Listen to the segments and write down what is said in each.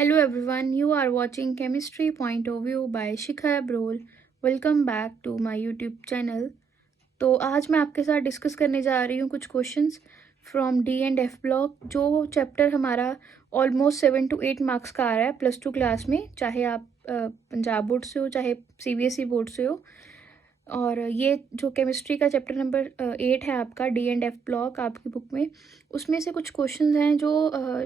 Hello everyone, you are watching Chemistry Point of View by Shikha Abrol. Welcome back to my YouTube channel. तो आज मैं आपके साथ discuss करने जा रही हूँ कुछ questions from D and F block, जो चैप्टर हमारा ऑलमोस्ट 7 to 8 मार्क्स का आ रहा है +2 क्लास में, चाहे आप पंजाब बोर्ड से हो चाहे CBSE बोर्ड से हो। और ये जो केमिस्ट्री का चैप्टर नंबर 8 है आपका डी एंड एफ ब्लॉक आपकी बुक में, उसमें से कुछ क्वेश्चंस हैं जो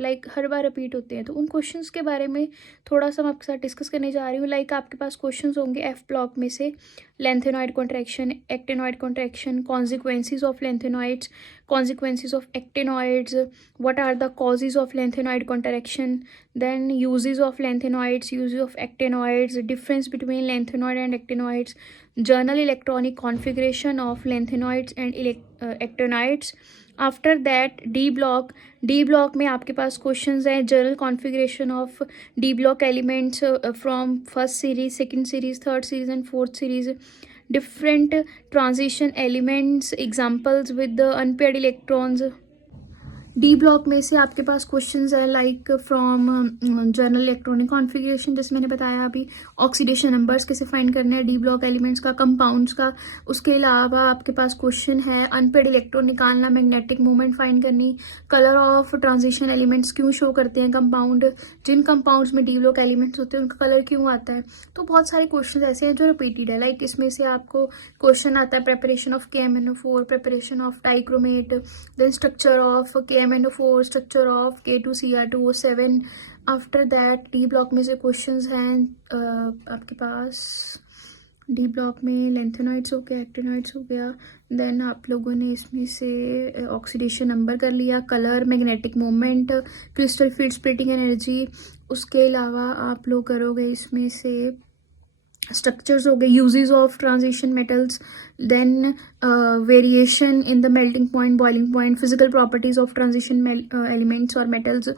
लाइक हर बार रिपीट होते हैं। तो उन क्वेश्चंस के बारे में थोड़ा सा मैं आपके साथ डिस्कस करने जा रही हूँ। लाइक आपके पास क्वेश्चंस होंगे एफ ब्लॉक में से, lanthanoid contraction, actinoid contraction, consequences of lanthanoids, consequences of actinoids, what are the causes of lanthanoid contraction, then uses of lanthanoids, uses of actinoids, difference between lanthanoid and actinoids, journal electronic configuration of lanthanoids and actinoids. After that D block में आपके पास questions हैं journal configuration of D block elements from first series, second series, third series and fourth series, different transition elements, examples with the unpaired electrons. D block में से आपके पास questions है like from journal electronic configuration, जैसे मैंने बताया अभी, oxidation numbers कैसे फाइंड करने हैं डी ब्लॉक एलिमेंट्स का, कंपाउंड्स का। उसके अलावा आपके पास क्वेश्चन है अनपेड इलेक्ट्रॉन निकालना, मैग्नेटिक मूवमेंट फाइंड करनी, कलर ऑफ ट्रांजिशन एलिमेंट्स क्यों शो करते हैं कंपाउंड, जिन कंपाउंड्स में डी ब्लॉक एलिमेंट्स होते हैं उनका कलर क्यों आता है। तो बहुत सारे क्वेश्चन ऐसे हैं जो रिपीटेड है। लाइक इसमें से आपको क्वेश्चन आता है preparation of KMnO4, preparation of dichromate, then structure of KMnO4, structure of K2Cr2O7। After that D block में से क्वेश्चंस हैं आपके पास डी ब्लॉक में लेंथेनॉइड्स हो गया, एक्टिनॉइड्स हो गया, देन आप लोगों ने इसमें से ऑक्सीडेशन नंबर कर लिया, colour, magnetic moment, crystal field splitting energy. उसके अलावा आप लोग करोगे इसमें से स्ट्रक्चर्स हो गए, uses of transition metals, then variation in the melting point, boiling point, physical properties of transition elements और मेटल्स।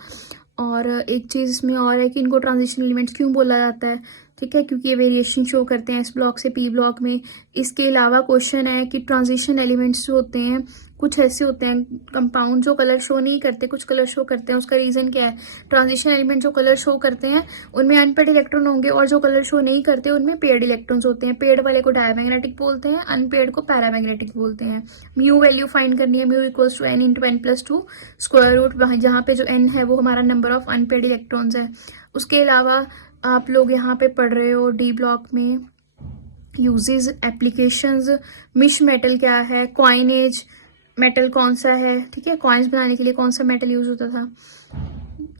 और एक चीज़ इसमें और है कि इनको ट्रांजिशन एलिमेंट्स क्यों बोला जाता है, ठीक है, क्योंकि ये वेरिएशन शो करते हैं इस ब्लॉक से पी ब्लॉक में। इसके अलावा क्वेश्चन है कि ट्रांजिशन एलिमेंट्स जो होते हैं कुछ ऐसे होते हैं कंपाउंड जो कलर शो नहीं करते, कुछ कलर शो करते हैं, उसका रीज़न क्या है। ट्रांजिशन एलिमेंट जो कलर शो करते हैं उनमें अनपेड इलेक्ट्रॉन होंगे और जो कलर शो नहीं करते उनमें पेड इलेक्ट्रॉन्स होते हैं। पेड वाले को डायमैग्नेटिक बोलते हैं, अनपेड को पैरामैग्नेटिक बोलते हैं। म्यू वैल्यू फाइंड करनी है, mu equals to n into n+2 square root, जहाँ पे जो n है वो हमारा नंबर ऑफ अनपेड इलेक्ट्रॉन्स है। उसके अलावा आप लोग यहाँ पे पढ़ रहे हो डी ब्लॉक में यूजेस, एप्लीकेशंस, मिश मेटल क्या है, कॉइनेज मेटल कौन सा है, ठीक है, कॉइन्स बनाने के लिए कौन सा मेटल यूज होता था।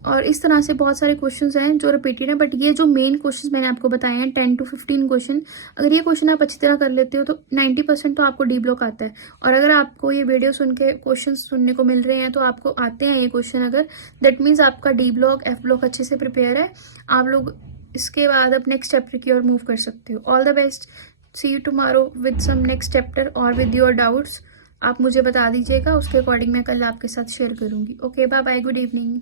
और इस तरह से बहुत सारे क्वेश्चंस हैं जो रिपीटेड हैं, बट ये जो मेन क्वेश्चंस मैंने आपको बताए हैं 10 to 15 क्वेश्चन, अगर ये क्वेश्चन आप अच्छी तरह कर लेते हो तो 90% तो आपको डी ब्लॉक आता है। और अगर आपको ये वीडियो सुन के क्वेश्चन सुनने को मिल रहे हैं तो आपको आते हैं ये क्वेश्चन, अगर दैट मीन्स आपका डी ब्लॉक एफ ब्लॉक अच्छे से प्रिपेयर है। आप लोग इसके बाद अब नेक्स्ट चैप्टर की ओर मूव कर सकते हो। All the best, see you tomorrow with some next chapter और विद योर डाउट्स। आप मुझे बता दीजिएगा, उसके अकॉर्डिंग मैं कल आपके साथ शेयर करूंगी। Okay, bye bye, good evening.